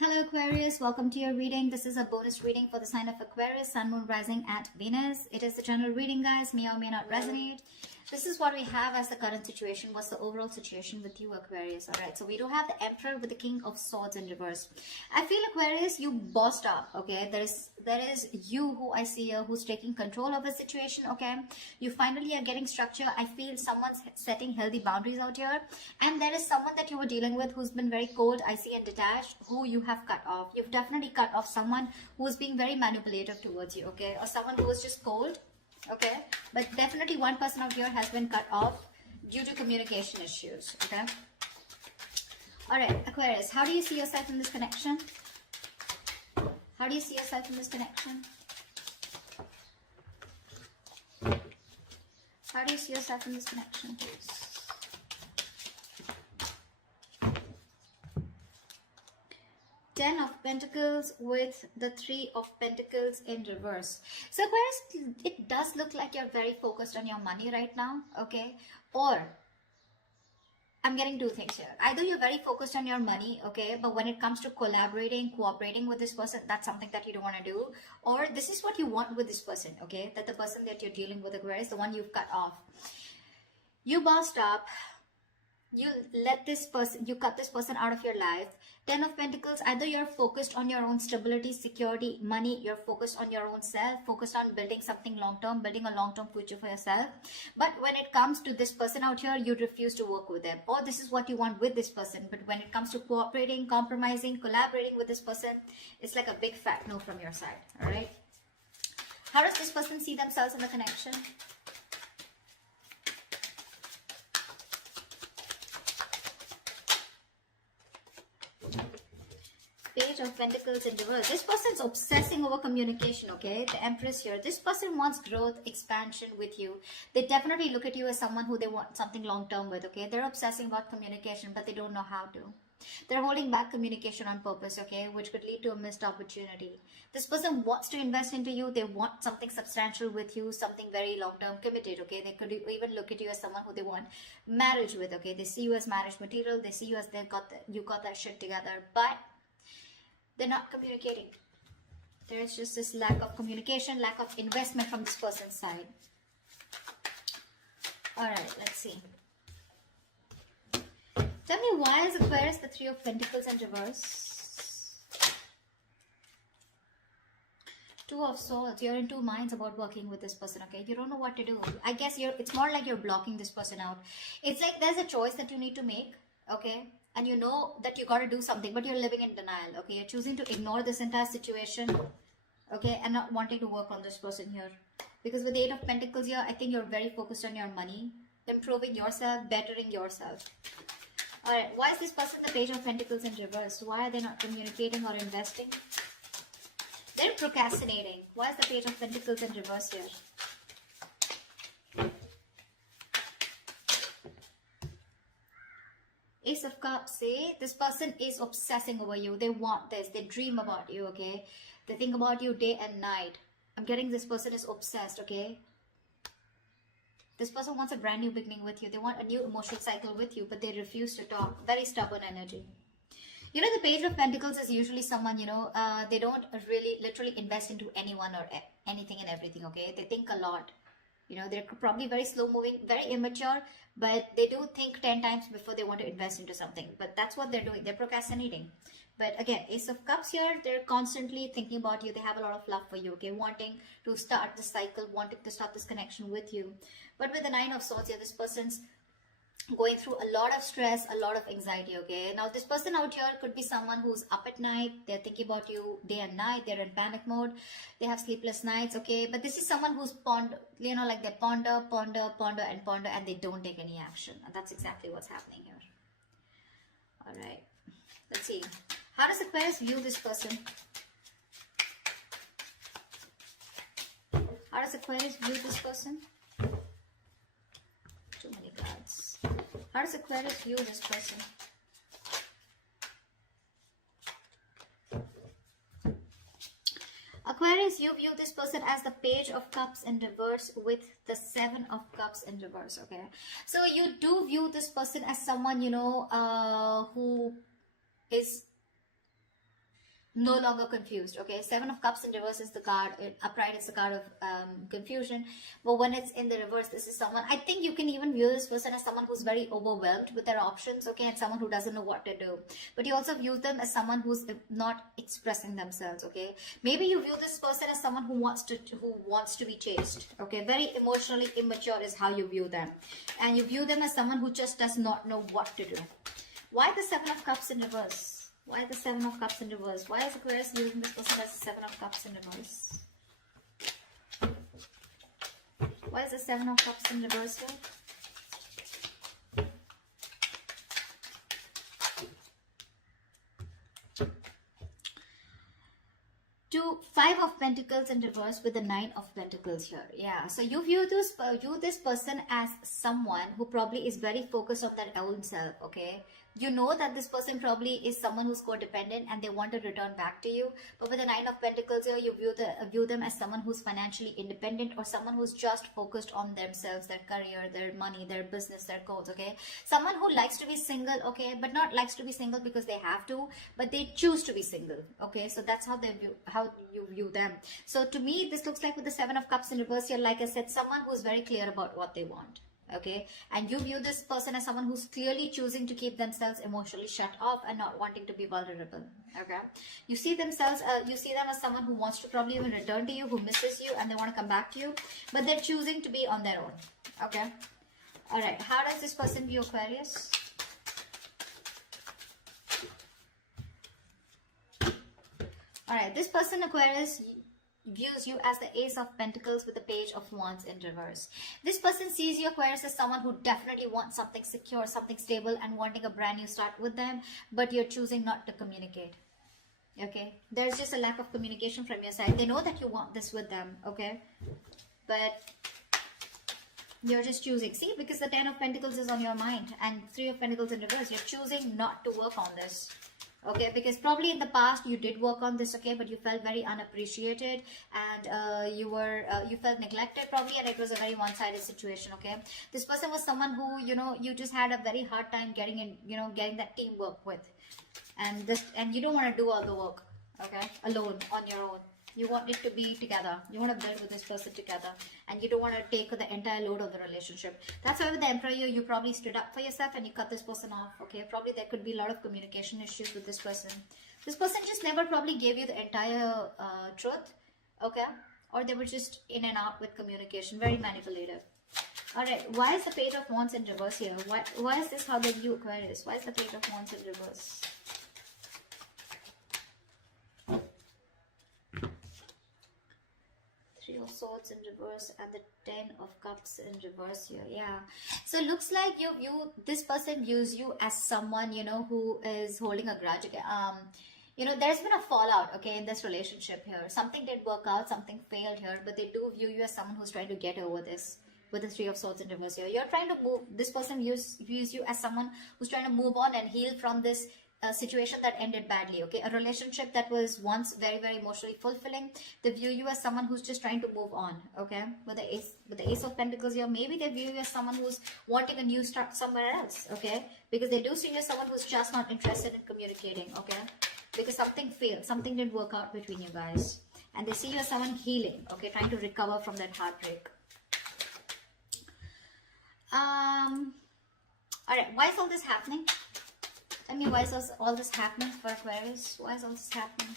Hello Aquarius, welcome to your reading. This is a bonus reading for the sign of Aquarius, Sun, Moon, Rising at Venus. It is the general reading, guys. May or may not resonate. This is what we have as the current situation. What's the overall situation with you, Aquarius? Alright, so we do have the Emperor with the King of Swords in reverse. I feel, Aquarius, you bossed up, okay? There is you who I see here who's taking control of the situation, okay? You finally are getting structure. I feel someone's setting healthy boundaries out here. And there is someone that you were dealing with who's been very cold, icy, and detached, who you have cut off. You've definitely cut off someone who's being very manipulative towards you, okay? Or someone who was just cold. Okay, but definitely one person out here has been cut off due to communication issues. Okay, all right, Aquarius, how do you see yourself in this connection? How do you see yourself in this connection? How do you see yourself in this connection, please? Ten of Pentacles with the Three of Pentacles in reverse. So Aquarius, it does look like you're very focused on your money right now, okay? Or I'm getting two things here. Either you're very focused on your money, okay, but when it comes to collaborating, cooperating with this person, that's something that you don't want to do. Or this is what you want with this person, okay? That the person that you're dealing with, Aquarius, the one you've cut off. You bossed up. You let this person, you cut this person out of your life. Ten of Pentacles, either you're focused on your own stability, security, money, you're focused on your own self, focused on building something long-term, building a long-term future for yourself. But when it comes to this person out here, you refuse to work with them. Or this is what you want with this person. But when it comes to cooperating, compromising, collaborating with this person, it's like a big fat no from your side. All right. How does this person see themselves in the connection? Page of Pentacles in reverse. This person's obsessing over communication, okay? The Empress here. This person wants growth, expansion with you. They definitely look at you as someone who they want something long-term with, okay? They're obsessing about communication, but they don't know how to. They're holding back communication on purpose, okay? Which could lead to a missed opportunity. This person wants to invest into you. They want something substantial with you, something very long-term committed, okay? They could even look at you as someone who they want marriage with, okay? They see you as marriage material. They see you as you got that shit together, but they're not communicating. There's just this lack of communication, lack of investment from this person's side. Alright, let's see. Tell me, why is Aquarius the Three of Pentacles in reverse? Two of Swords. You're in two minds about working with this person, okay? You don't know what to do. I guess it's more like you're blocking this person out. It's like there's a choice that you need to make, okay? And you know that you got to do something, but you're living in denial, okay? You're choosing to ignore this entire situation, okay? And not wanting to work on this person here. Because with the Eight of Pentacles here, I think you're very focused on your money, improving yourself, bettering yourself. Alright, why is this person the Page of Pentacles in reverse? Why are they not communicating or investing? They're procrastinating. Why is the Page of Pentacles in reverse here? Ace of Cups, see? This person is obsessing over you. They want this. They dream about you, okay? They think about you day and night. I'm getting this person is obsessed, okay? This person wants a brand new beginning with you. They want a new emotional cycle with you, but they refuse to talk. Very stubborn energy. You know, the Page of Pentacles is usually someone, you know, they don't really literally invest into anyone or anything and everything, okay? They think a lot. You know, they're probably very slow-moving, very immature, but they do think 10 times before they want to invest into something. But that's what they're doing. They're procrastinating. But again, Ace of Cups here, they're constantly thinking about you. They have a lot of love for you, okay? Wanting to start this cycle, wanting to start this connection with you. But with the Nine of Swords here, this person's going through a lot of stress, a lot of anxiety, okay? Now, this person out here could be someone who's up at night. They're thinking about you day and night. They're in panic mode. They have sleepless nights, okay? But this is someone who's you know, like they ponder, and they don't take any action. And that's exactly what's happening here. All right. Let's see. How does Aquarius view this person? How does Aquarius view this person? Too many cards. How does Aquarius view this person? Aquarius, you view this person as the Page of Cups in reverse with the Seven of Cups in reverse, okay? So you do view this person as someone, you know, who is no longer confused. Okay, Seven of Cups in reverse is the card, upright is the card of confusion, but when it's in the reverse, this is someone, I think you can even view this person as someone who's very overwhelmed with their options, okay, and someone who doesn't know what to do. But you also view them as someone who's not expressing themselves. Okay, maybe you view this person as someone who wants to be chased. Okay, very emotionally immature is how you view them, and you view them as someone who just does not know what to do. Why the Seven of Cups in reverse? Why the Seven of Cups in reverse? Why is Aquarius using this person as the Seven of Cups in reverse? Why is the Seven of Cups in reverse here? Five of Pentacles in reverse with the Nine of Pentacles here. Yeah, so you view this person as someone who probably is very focused on their own self. Okay, you know that this person probably is someone who's codependent and they want to return back to you. But with the Nine of Pentacles here, you view them as someone who's financially independent, or someone who's just focused on themselves, their career, their money, their business, their goals. Okay, someone who likes to be single. Okay, but not likes to be single because they have to, but they choose to be single. Okay, so that's how you view them. So to me, this looks like with the Seven of Cups in reverse here, like I said, someone who's very clear about what they want. Okay, and you view this person as someone who's clearly choosing to keep themselves emotionally shut off and not wanting to be vulnerable. Okay, you see them as someone who wants to probably even return to you, who misses you, and they want to come back to you, but they're choosing to be on their own. Okay, all right, how does this person view Aquarius? All right, this person, Aquarius, views you as the Ace of Pentacles with the Page of Wands in reverse. This person sees you, Aquarius, as someone who definitely wants something secure, something stable, and wanting a brand new start with them, but you're choosing not to communicate. Okay, there's just a lack of communication from your side. They know that you want this with them, okay, but you're just choosing. See, because the Ten of Pentacles is on your mind and Three of Pentacles in reverse, you're choosing not to work on this. Okay, because probably in the past you did work on this, okay, but you felt very unappreciated, and you felt neglected probably, and it was a very one-sided situation. Okay, this person was someone who, you know, you just had a very hard time getting that teamwork with, and you don't want to do all the work, okay, alone, on your own. You want it to be together. You want to build with this person together, and you don't want to take the entire load of the relationship. That's why with the Emperor, you probably stood up for yourself and you cut this person off. Okay, probably there could be a lot of communication issues with this person. This person just never probably gave you the entire truth. Okay, or they were just in and out with communication, very manipulative. All right, why is the Page of Wands in reverse here? Why is this how they view Aquarius? Why is the Page of Wands in reverse? Three of Swords in reverse and the Ten of Cups in reverse here. Yeah, so it looks like this person views you as someone, you know, who is holding a grudge. You know, there's been a fallout, okay, in this relationship here. Something did work out, something failed here, but they do view you as someone who's trying to get over this. With the Three of Swords in reverse here, you're trying to move. This person views you as someone who's trying to move on and heal from this situation that ended badly. Okay, a relationship that was once very, very emotionally fulfilling. They view you as someone who's just trying to move on. Okay, with the Ace of Pentacles here, maybe they view you as someone who's wanting a new start somewhere else. Okay, because they do see you as someone who's just not interested in communicating. Okay, because something failed, something didn't work out between you guys, and they see you as someone healing. Okay, trying to recover from that heartbreak. All right, why is all this happening? I mean, why is all this happening for Aquarius? Why is all this happening?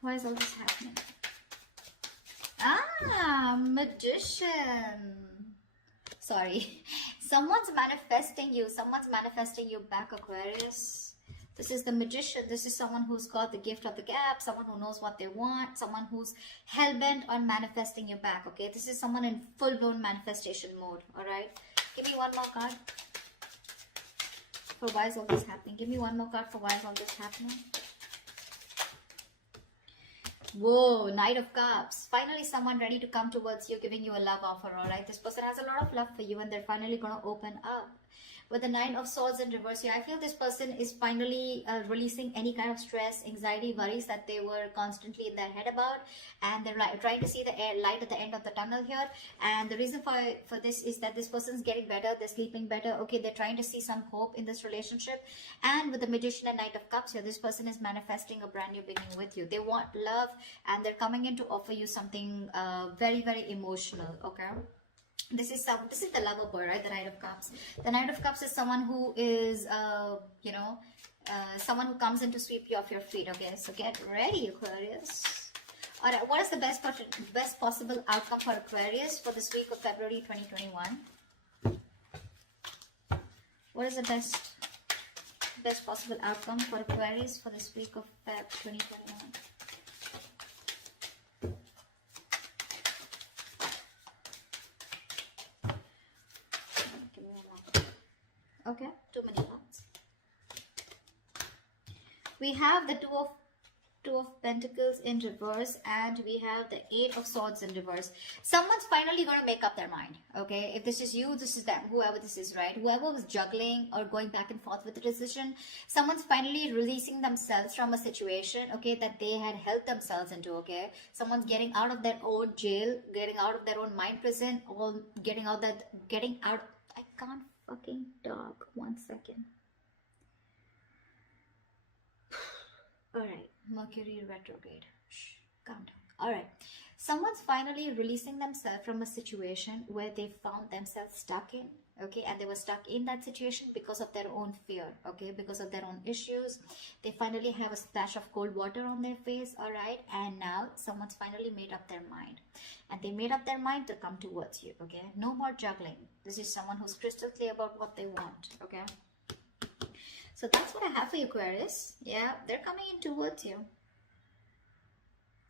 Why is all this happening? Ah, Magician. Sorry. Someone's manifesting you. Someone's manifesting you back, Aquarius. This is the Magician. This is someone who's got the gift of the gap, someone who knows what they want, someone who's hell-bent on manifesting you back, okay? This is someone in full-blown manifestation mode, all right? Give me one more card for why is all this happening. Give me one more card for why is all this happening. Whoa, Knight of Cups. Finally, someone ready to come towards you, giving you a love offer, all right? This person has a lot of love for you, and they're finally going to open up. With the Nine of Swords in reverse here, I feel this person is finally releasing any kind of stress, anxiety, worries that they were constantly in their head about, and they're trying to see the light at the end of the tunnel here. And the reason for this is that this person's getting better, they're sleeping better, okay, they're trying to see some hope in this relationship. And with the Magician and Knight of Cups here, this person is manifesting a brand new beginning with you. They want love, and they're coming in to offer you something very, very emotional, okay? This is the lover boy, right? The Knight of Cups. The Knight of Cups is someone who is, someone who comes in to sweep you off your feet. Okay, so get ready, Aquarius. All right, what is the best possible outcome for Aquarius for this week of February 2021? What is the best possible outcome for Aquarius for this week of Feb 2021? Okay, too many cards. We have the Two of Pentacles in reverse, and we have the Eight of Swords in reverse. Someone's finally going to make up their mind, okay? If this is you, this is them, whoever this is, right? Whoever was juggling or going back and forth with the decision, someone's finally releasing themselves from a situation, okay, that they had held themselves into, okay? Someone's getting out of their own jail, getting out of their own mind prison, or getting out, I can't fucking talk. 1 second. Alright, Mercury retrograde. Shh, calm down. Alright, someone's finally releasing themselves from a situation where they found themselves stuck in, okay, and they were stuck in that situation because of their own fear, okay, because of their own issues. They finally have a splash of cold water on their face, alright, and now someone's finally made up their mind. And they made up their mind to come towards you, okay? No more juggling. This is someone who's crystal clear about what they want, okay? So that's what I have for you, Aquarius. Yeah, they're coming in towards you.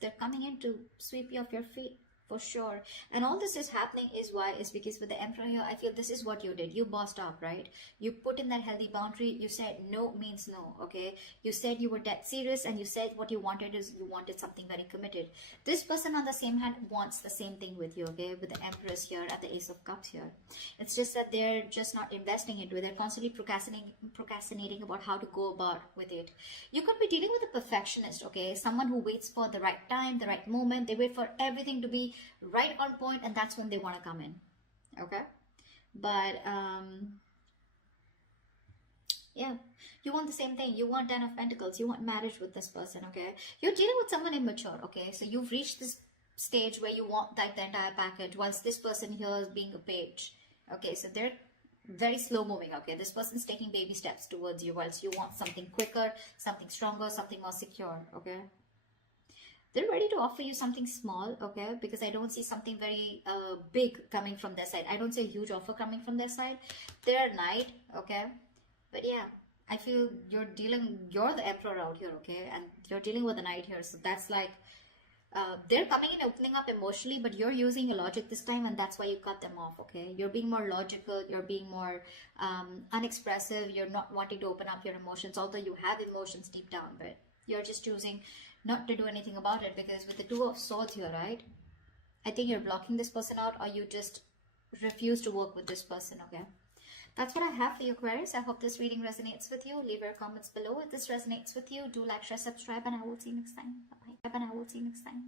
They're coming in to sweep you off your feet. For sure. And all this is happening is because with the Emperor here, I feel this is what you did. You bossed up, right? You put in that healthy boundary. You said no means no, okay? You said you were dead serious, and you said what you wanted is you wanted something very committed. This person on the same hand wants the same thing with you, okay? With the Empress here at the Ace of Cups here. It's just that they're just not investing into it. They're constantly procrastinating about how to go about with it. You could be dealing with a perfectionist, okay? Someone who waits for the right time, the right moment. They wait for everything to be right on point, and that's when they want to come in, okay? But yeah, you want the same thing. You want 10 of Pentacles. You want marriage with this person, okay? You're dealing with someone immature, okay? So you've reached this stage where you want like the entire package, whilst this person here is being a page, okay? So they're very slow moving, okay? This person's taking baby steps towards you, whilst you want something quicker, something stronger, something more secure, okay? They're ready to offer you something small, okay? Because I don't see something very big coming from their side. I don't see a huge offer coming from their side. They're a knight, okay? But yeah, I feel you're the Emperor out here, okay? And you're dealing with a knight here. So that's like, they're coming in, opening up emotionally, but you're using your logic this time, and that's why you cut them off, okay? You're being more logical. You're being more unexpressive. You're not wanting to open up your emotions, although you have emotions deep down, but you're just choosing not to do anything about it, because with the Two of Swords here, right? I think you're blocking this person out, or you just refuse to work with this person, okay? That's what I have for you, Aquarius. I hope this reading resonates with you. Leave your comments below if this resonates with you. Do like, share, subscribe, and I will see you next time. Bye-bye. And I will see you next time.